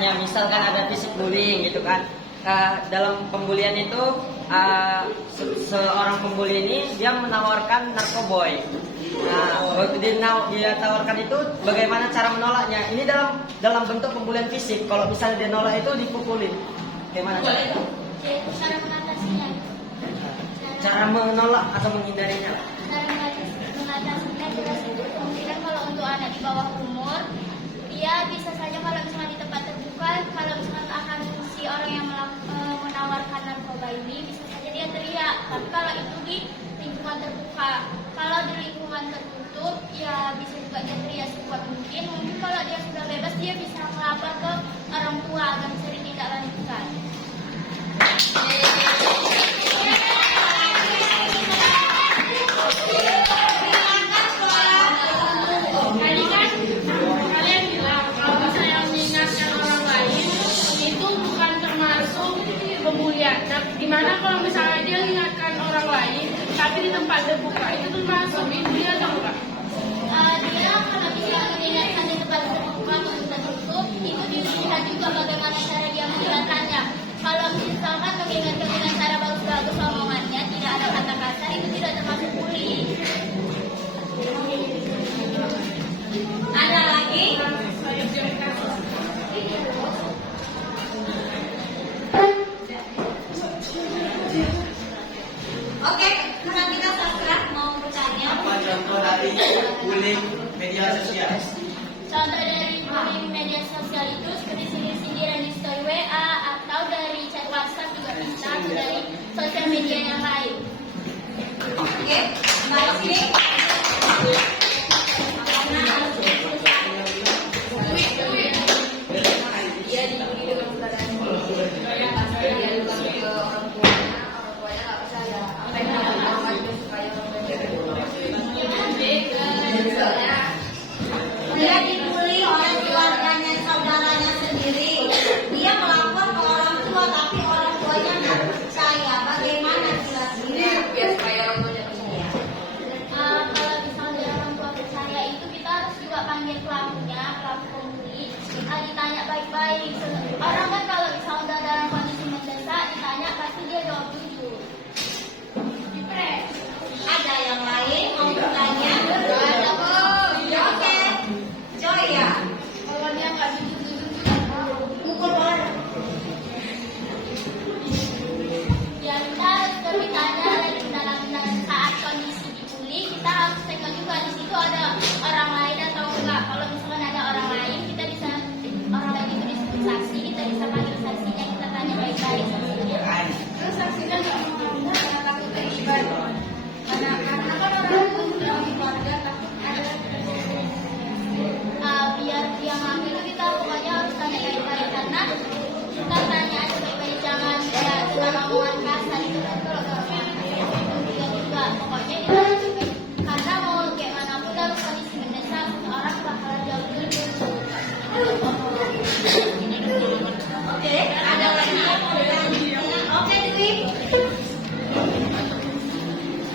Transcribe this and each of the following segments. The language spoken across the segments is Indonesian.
contohnya misalkan ada fisik bullying gitu kan. Dalam pembulian itu seorang pembuli ini dia menawarkan narkoboy. Nah, waktu dia tawarkan itu bagaimana cara menolaknya? Ini dalam bentuk pembulian fisik. Kalau misalnya dia nolak itu dipukulin. Bagaimana? Cara mengatasinya. Cara menolak atau menghindarinya? Cara mengatasinya jelas kemungkinan kalau untuk anak di bawah umur dia bisa saja kalau misalnya di tempat terbuka, kalau misalnya akan si orang yang menawarkan narkoba ini bisa saja dia teriak. Tapi kalau itu di lingkungan terbuka, kalau di lingkungan tertutup ya bisa juga dia teriak sekuat mungkin. Mungkin kalau dia sudah bebas dia bisa melapor ke orang tua agar bisa ditindaklanjutkan. Pembulian. Nah, gimana kalau misalnya dia mengingatkan orang lain, tapi di tempat terbuka itu termasuk dia atau enggak? Dia kalau bisa mengingatkan di tempat terbuka atau tertutup, itu dilihat juga bagaimana cara dia mengingatkannya. Kalau misalkan mengingatkan dengan cara bagus-bagus omongannya, tidak ada kata kasar, itu tidak termasuk bullying. Ada lagi? Oke, kita Sastra mau bertanya. Apa contoh dari bullying media sosial? Contoh dari bullying media sosial itu seperti sindir-sindiran di story WA atau dari chat WhatsApp juga bisa, atau dari sosial media yang lain. Oke, baik sini. Dia dibully dengan keadaan dia juga ke orang tuanya nggak percaya. Apa yang dia lakukan itu supaya dia dibully oleh keluarganya, saudaranya sendiri. Dia melapor ke orang tua, tapi orang tuanya nggak percaya. Bagaimana jelasnya? Biar supaya orang tuanya percaya. Kalau misalnya orang tua percaya itu kita harus juga panggil pelakunya, pelaku pembuli. Ditanya baik-baik. Orang kan kalau misalnya udah dalam kondisi mendesak, ditanya pasti dia jawab jujur. Ada yang lain mau bertanya? Ada kok. Oke. Joy ya. Kalau dia nggak jujur, pukul orang. Ya kita harus bertanya dalam saat kondisi dibully, kita harus tengok juga di situ ada orang lain atau enggak. Kalau misalkan ada orang lain, kita bisa orang lain itu disebut saksi, kita bisa panggil saksinya, kita tanya baik-baik saksinya. Terus saksinya nggak takut terlibat. Karena kan orang itu sudah keluarga takut ada Biar dia ngambil kita pokoknya harus tanya baik-baik, karena kita tanya aja baik-baik, jangan ya dengan omongan kasar itu kan kalau dia juga pokoknya kita harus karena mau kayak manapun dalam kondisi mendesak orang bakalan jauh dulu. Oke, ada lagi yang mau bertanya? Oke, Dwi.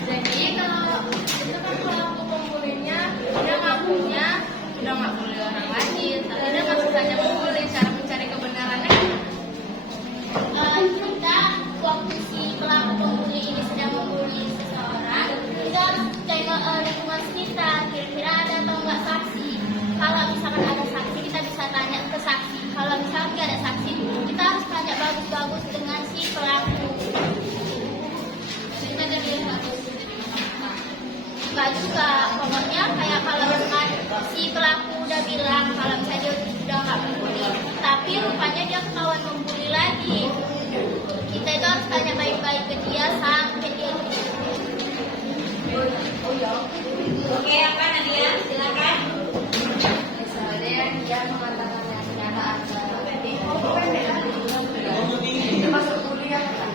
Jadi kalau itu kan pelaku pembulinya dia ngakunya udah nggak bully orang lain, tapi dia masih saja membuli. Cara mencari kebenarannya Kita waktu si pelaku pembuli ini sedang membuli seseorang, kita harus tengok lingkungan sekitar, kira-kira ada atau enggak saksi. Kalau misalkan ada saksi, kita bisa tanya ke saksi. Kalau misalkan nggak ada saksi, kita harus tanya bagus-bagus dengan si pelaku. Kita dari nggak juga, pokoknya kayak kalau misalkan si pelaku udah bilang kalau misalnya dia sudah nggak membuli, tapi rupanya dia ketahuan membuli lagi. Kita itu harus tanya baik-baik ke dia sampai dia Oke, apa Nadia? Silakan. misalnya dia mengatakan yang kenyataan masuk kuliah kan?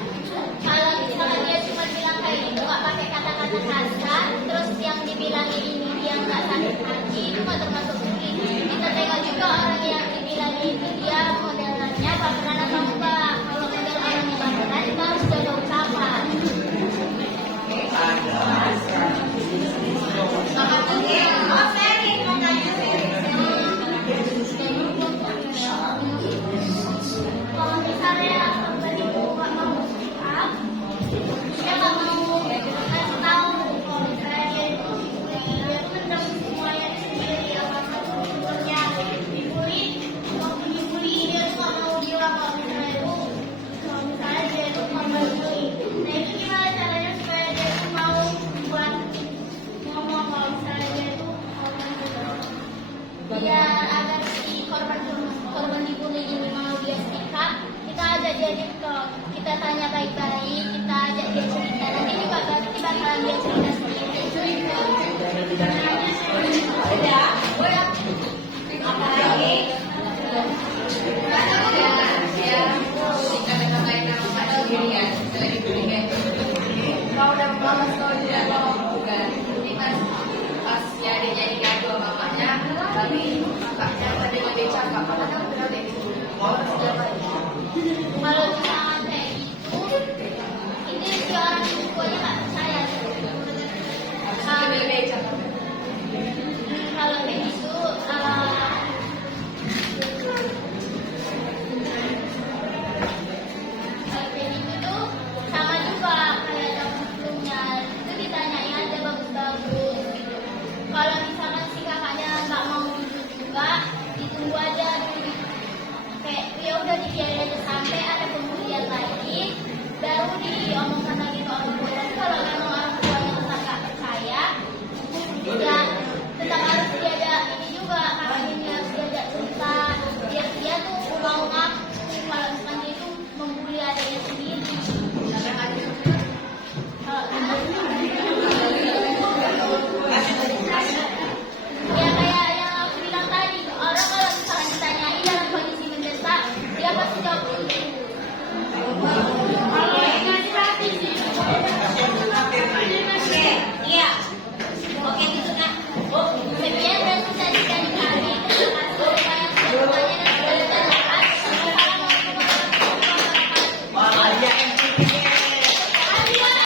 Kalau misalnya dia cuma bilang kayak gitu, nggak pakai kata-kata kasar, terus yang dibilangin ini dia nggak sakit hati, itu nggak termasuk bullying. Kita tengok juga orang yang dibilangin itu dia modelannya baperan atau enggak. Kalau model orangnya baperan, kita harus jaga ucapan. jadi kalau kita tanya baik-baik, kita ajak dia cerita, nanti dia bakalan dia cerita sendiri. Kalau udah malas kalau dia bawa bukan, ini pas ya dia nyanyi lagu sama mamanya, tapi kakaknya tadi lebih cakap, makanya udah deh. Kalau misalnya kayak gitu, ini si orang tuanya nggak